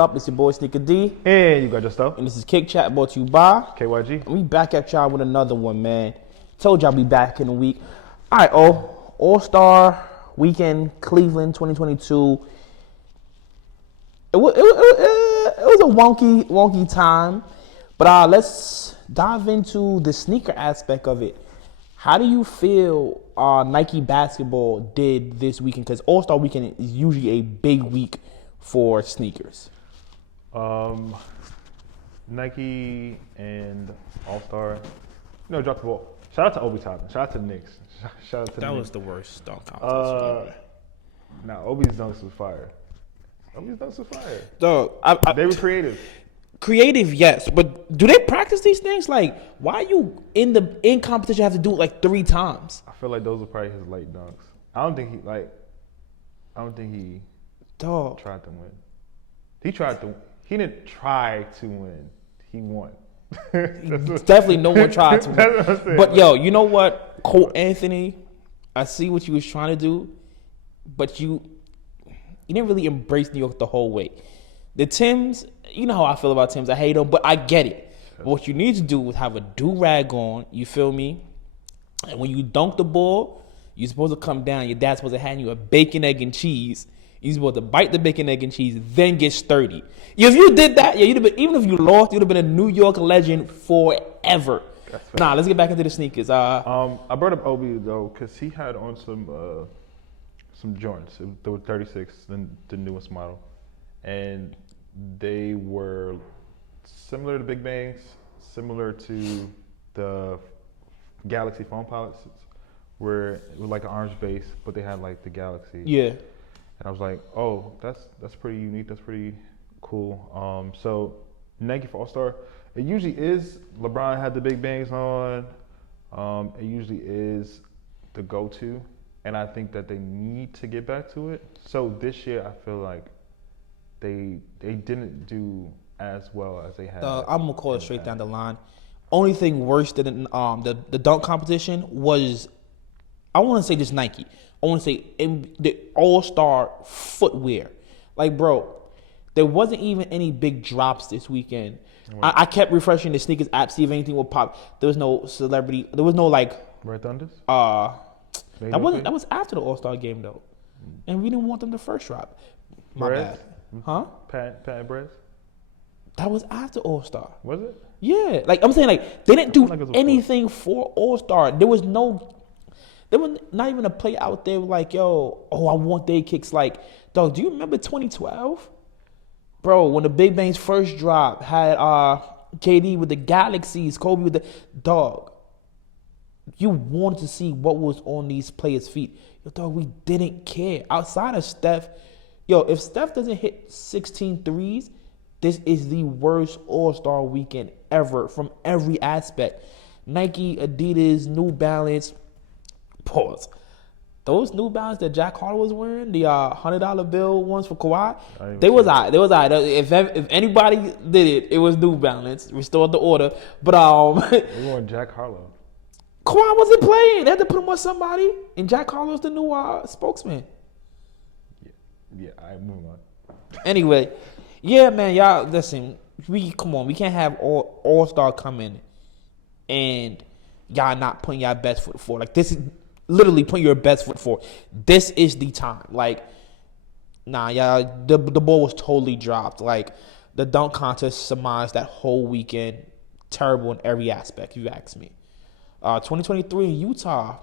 up? It's your boy Sneaker D. And you got your stuff. And this is Kick Chat brought to you by KYG. And we back at y'all with another one, man. Told y'all we back in a week. All right, All-Star Weekend, Cleveland 2022. It was a wonky time. But let's dive into the sneaker aspect of it. How do you feel Nike basketball did this weekend? Because All-Star Weekend is usually a big week for sneakers. Nike and All-Star, dropped the ball. Shout out to Obi Toppin. Shout out to the Knicks. Shout out to the Knicks. Was the worst dunk contest. Obi's dunks was fire. Dog, They were creative. Creative, yes, but do they practice these things? Like, why you in competition have to do it like 3 times? I feel like those were probably his late dunks. I don't think he tried to win. He didn't try to win. He won. Definitely no one tried to win. But yo, you know what, Cole Anthony, I see what you was trying to do, but you didn't really embrace New York the whole way. The Timbs, you know how I feel about Timbs. I hate them, but I get it. But what you need to do is have a do-rag on, you feel me? And when you dunk the ball, you're supposed to come down. Your dad's supposed to hand you a bacon, egg, and cheese. You're supposed to bite the bacon, egg, and cheese, then get sturdy. If you did that, you'd have been, even if you lost, you'd have been a New York legend forever. Nah, let's get back into the sneakers. I brought up Obi, though, because he had on some joints. They were 36, the newest model. And they were similar to Big Bangs, similar to the Galaxy phone pilots, where it was like an orange base, but they had like the Galaxy. Yeah. And I was like, oh, that's pretty unique. That's pretty cool. So Nike for All-Star, it usually is. LeBron had the Big Bangs on. It usually is the go-to, and I think that they need to get back to it. So this year, I feel like they didn't do as well as they had. I'm gonna call it straight down the line. Only thing worse than the dunk competition was, I want to say just Nike. I want to say in the All-Star footwear. Like, bro, there wasn't even any big drops this weekend. I kept refreshing the sneakers app, see if anything would pop. There was no celebrity. There was no like. Red Thunders. That was after the All-Star game though, and we didn't want them to first drop. My bad. Huh? Pat and Brez? That was after All-Star. Was it? Yeah. Like, I'm saying, like, they didn't do anything for All-Star. There was not even a play out there like, yo, I want their kicks. Like, dog, do you remember 2012? Bro, when the Big Bangs first dropped, had KD with the Galaxies, Kobe with the dog. You wanted to see what was on these players' feet. Yo, dog, we didn't care. Outside of Steph, yo, if Steph doesn't hit 16 threes, this is the worst All-Star weekend ever from every aspect. Nike, Adidas, New Balance. Pause. Those New Balance that Jack Harlow was wearing, the $100 bill ones for Kawhi, they was all right. If anybody did it, it was New Balance. Restored the order. But we want Jack Harlow. Kawhi wasn't playing. They had to put him on somebody. And Jack Harlow's the new spokesman. Yeah, all right, moving on. Anyway, yeah, man, y'all, listen, we can't have All-Star coming and y'all not putting your best foot forward. Like, this is literally putting your best foot forward. This is the time. Like, nah, y'all, the ball was totally dropped. Like, the dunk contest surmised that whole weekend. Terrible in every aspect, if you ask me. 2023 in Utah,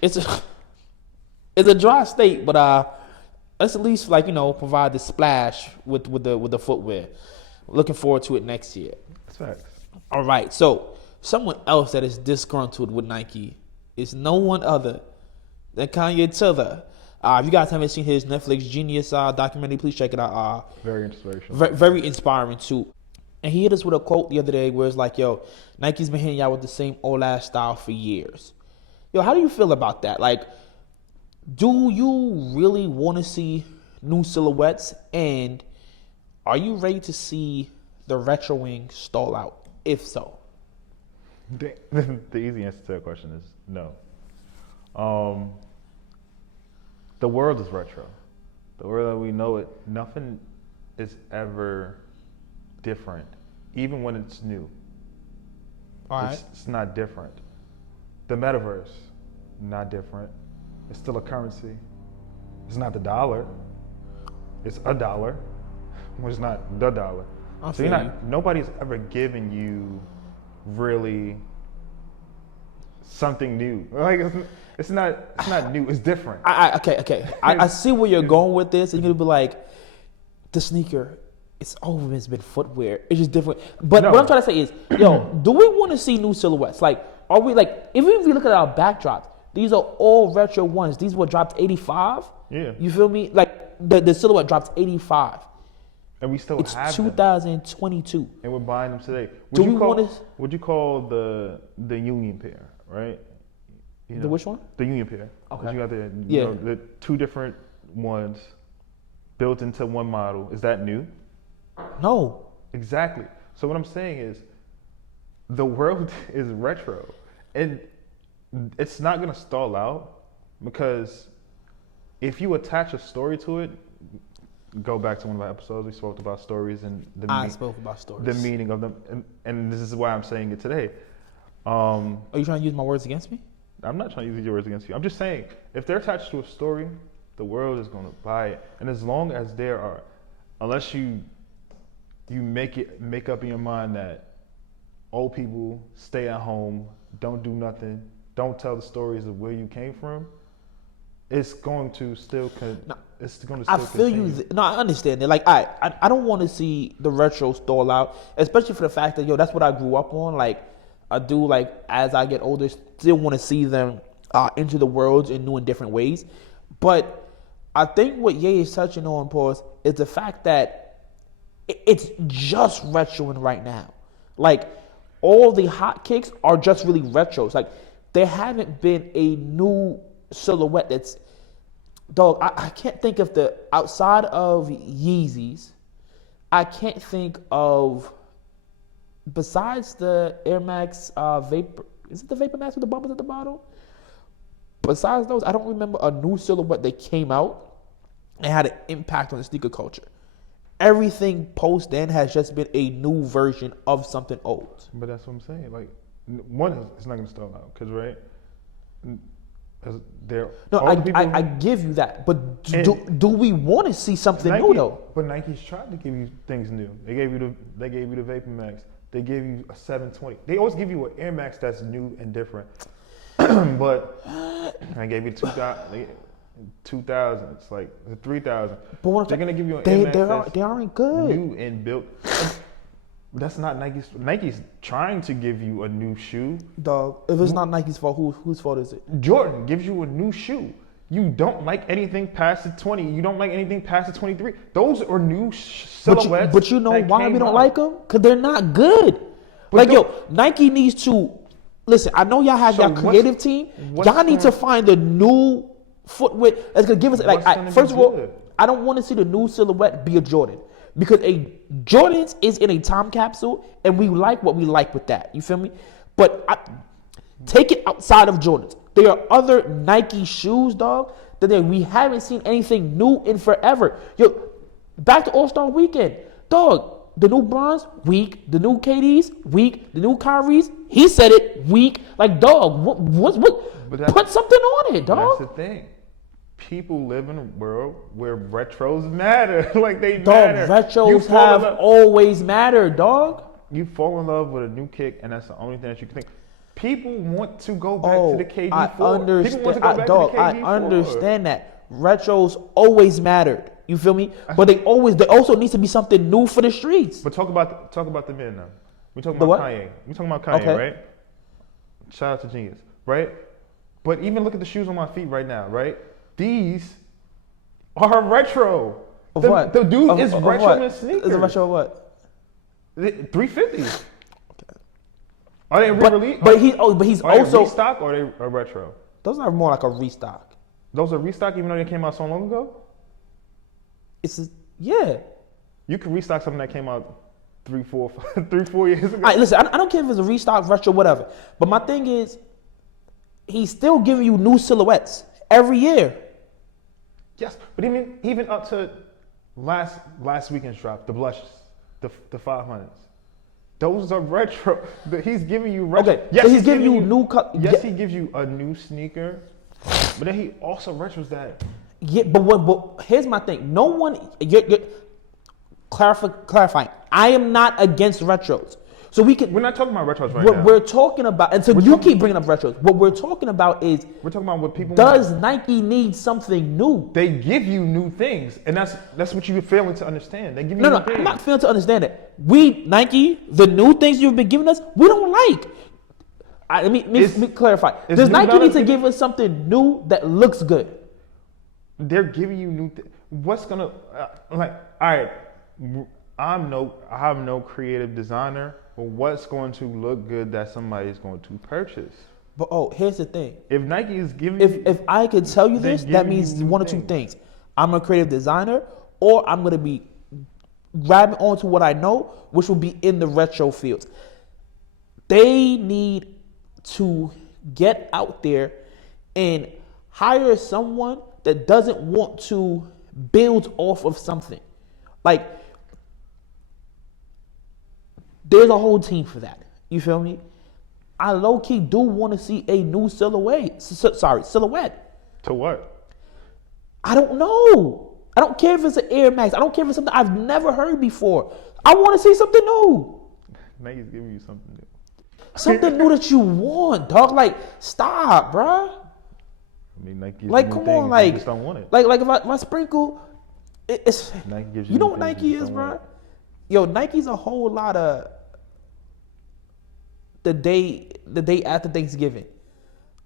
it's a dry state, but let's at least provide the splash with the footwear. Looking forward to it next year. That's facts. All right, so someone else that is disgruntled with Nike is no one other than Kanye Tiller. If you guys haven't seen his Netflix Genius documentary, please check it out. Very inspirational. Very inspiring too. And he hit us with a quote the other day where it's like, yo, Nike's been hitting y'all with the same old-ass style for years. Yo, how do you feel about that? Like, do you really want to see new silhouettes? And are you ready to see the retro wing stall out? If so. The easy answer to that question is no. The world is retro. The world that we know it, nothing is ever different, even when it's new. All right. It's not different. The metaverse, not different. It's still a currency. It's not the dollar. It's a dollar. Well, it's not the dollar. So nobody's ever given you really something new. Like it's not new. It's different. Okay. I see where you're going with this, and you're gonna be like, the sneaker. It's always been footwear. It's just different. But what I'm trying to say is, yo, do we want to see new silhouettes? Like, are we like, even if we look at our backdrops, these are all retro ones. These were dropped 85. Yeah. You feel me? Like the silhouette drops 85. And we still It's have them. 2022. And we're buying them today. Would you call the union pair, right? You know, The which one? The union pair. Okay. You got Yeah. the two different ones built into one model. Is that new? No. Exactly. So what I'm saying is, the world is retro, and it's not gonna stall out, because if you attach a story to it, go back to one of our episodes. We spoke about stories and spoke about stories. the meaning of them, and this is why I'm saying it today. Are you trying to use my words against me? I'm not trying to use your words against you. I'm just saying, if they're attached to a story, the world is gonna buy it, and as long as there are, unless you make up in your mind that old people stay at home, don't do nothing, don't tell the stories of where you came from, it's going to still I feel continue. you. No, I understand that. Like, I don't want to see the retro stall out, especially for the fact that, yo, that's what I grew up on. Like, I do, like, as I get older, still want to see them enter the world in new and different ways. But I think what Ye is touching on, pause, is the fact that it's just retroing right now. Like, all the hot kicks are just really retros. Like, there haven't been a new silhouette that's, dog, I can't think of outside of Yeezys, I can't think of, besides the Air Max Vapor, is it the Vapor Max with the bumpers at the bottom? Besides those, I don't remember a new silhouette that came out and had an impact on the sneaker culture. Everything post then has just been a new version of something old. But that's what I'm saying. Like, one, it's not going to stall out, because, right? I give you that, but do we want to see something new though? But Nike's tried to give you things new. They gave you the Vapor Max. They gave you a 720. They always give you an Air Max that's new and different. But I gave you 2,000. It's like 3,000. But they're gonna give you an Air Max they aren't good. New and built. That's not Nike's. Nike's trying to give you a new shoe. Dog, if it's not Nike's fault, whose fault is it? Jordan gives you a new shoe. You don't like anything past the 20. You don't like anything past the 23. Those are new silhouettes. But you know why we don't like them? Because they're not good. Like, yo, Nike needs to, listen, I know y'all have your creative team. Y'all need to find a new footwear that's going to give us, like, first of all, I don't want to see the new silhouette be a Jordan. Because a Jordans is in a time capsule, and we like what we like with that. You feel me? But take it outside of Jordans. There are other Nike shoes, dog, that we haven't seen anything new in forever. Yo, back to All-Star Weekend. Dog, the new Bronze, weak. The new KDs, weak. The new Kyries, he said it, weak. Like, dog, what? Put something on it, dog. That's the thing. People live in a world where retros matter. Like, they matter. Retros have always mattered, dog. You fall in love with a new kick, and that's the only thing that you can think. People want to go back to the KD4. I understand that. Retros always mattered. You feel me? But there also needs to be something new for the streets. But talk about the men now. We talking about Kanye. We talking about Kanye, okay, right? Shout out to Genius, right? But even look at the shoes on my feet right now, right? These are retro. The dude is retro in sneakers. Is it retro what? 350s. Okay. Are they re-released? But he's also restock, or are they a retro? Those are more like a restock. Those are restock, even though they came out so long ago. Yeah. You can restock something that came out 3-4 years ago. All right, listen, I don't care if it's a restock, retro, whatever. But my thing is, he's still giving you new silhouettes every year. Yes, but even up to last weekend's drop, the blushes, the 500s. Those are retro. He's giving you retro. Okay, yes, so he's giving you new. Yes, he gives you a new sneaker, but then he also retros that. Yeah, but here's my thing. No one, you're clarifying. I am not against retros. So we're not talking about retros right what now. We're talking about, and so you keep bringing up retros. What we're talking about is we're talking about what people. Does Nike need something new? They give you new things, and that's what you're failing to understand. They give you No, new things. I'm not failing to understand it. Nike, the new things you've been giving us, we don't like. Let me clarify. Does Nike need to give us something new that looks good? They're giving you new things. What's gonna all right? I have no creative designer, but what's going to look good that somebody is going to purchase? But here's the thing. If Nike is giving, if I could tell you this, that means one or two things. I'm a creative designer, or I'm gonna be grabbing onto what I know, which will be in the retro fields. They need to get out there and hire someone that doesn't want to build off of something. Like, there's a whole team for that. You feel me? I low-key do want to see a new silhouette. Silhouette. To what? I don't know. I don't care if it's an Air Max. I don't care if it's something I've never heard before. I want to see something new. Nike's giving you something new. Something new that you want, dog. Like, stop, bruh. I mean, Nike. Like, come on, like, you just don't want it. Like if I sprinkle, it's. Nike gives you. You know what Nike is, bruh? Yo, Nike's a whole lot of the day after Thanksgiving.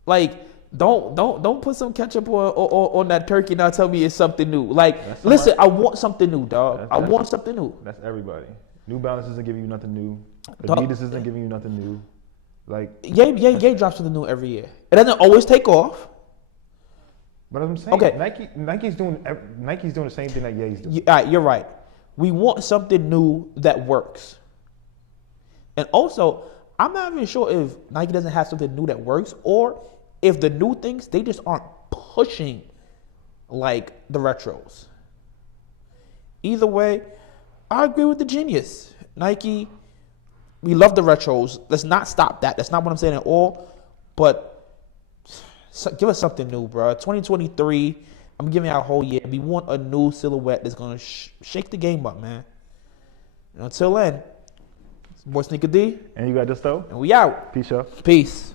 Like, don't put some ketchup on that turkey and now tell me it's something new. Like, listen, I want something new, dog. I want something new. That's everybody. New Balance isn't giving you nothing new. Dog. Adidas isn't giving you nothing new. Like, Ye drops something new every year. It doesn't always take off. But I'm saying, Okay. Nike's doing the same thing that Ye's doing. You're right. We want something new that works. And also, I'm not even sure if Nike doesn't have something new that works, or if the new things, they just aren't pushing like the retros. Either way, I agree with the genius. Nike, we love the retros. Let's not stop that. That's not what I'm saying at all. But give us something new, bro. 2023, I'm giving out a whole year. We want a new silhouette that's going to shake the game up, man. And until then, it's boy Sneaker D. And you got this, though? And we out. Peace, y'all. Peace.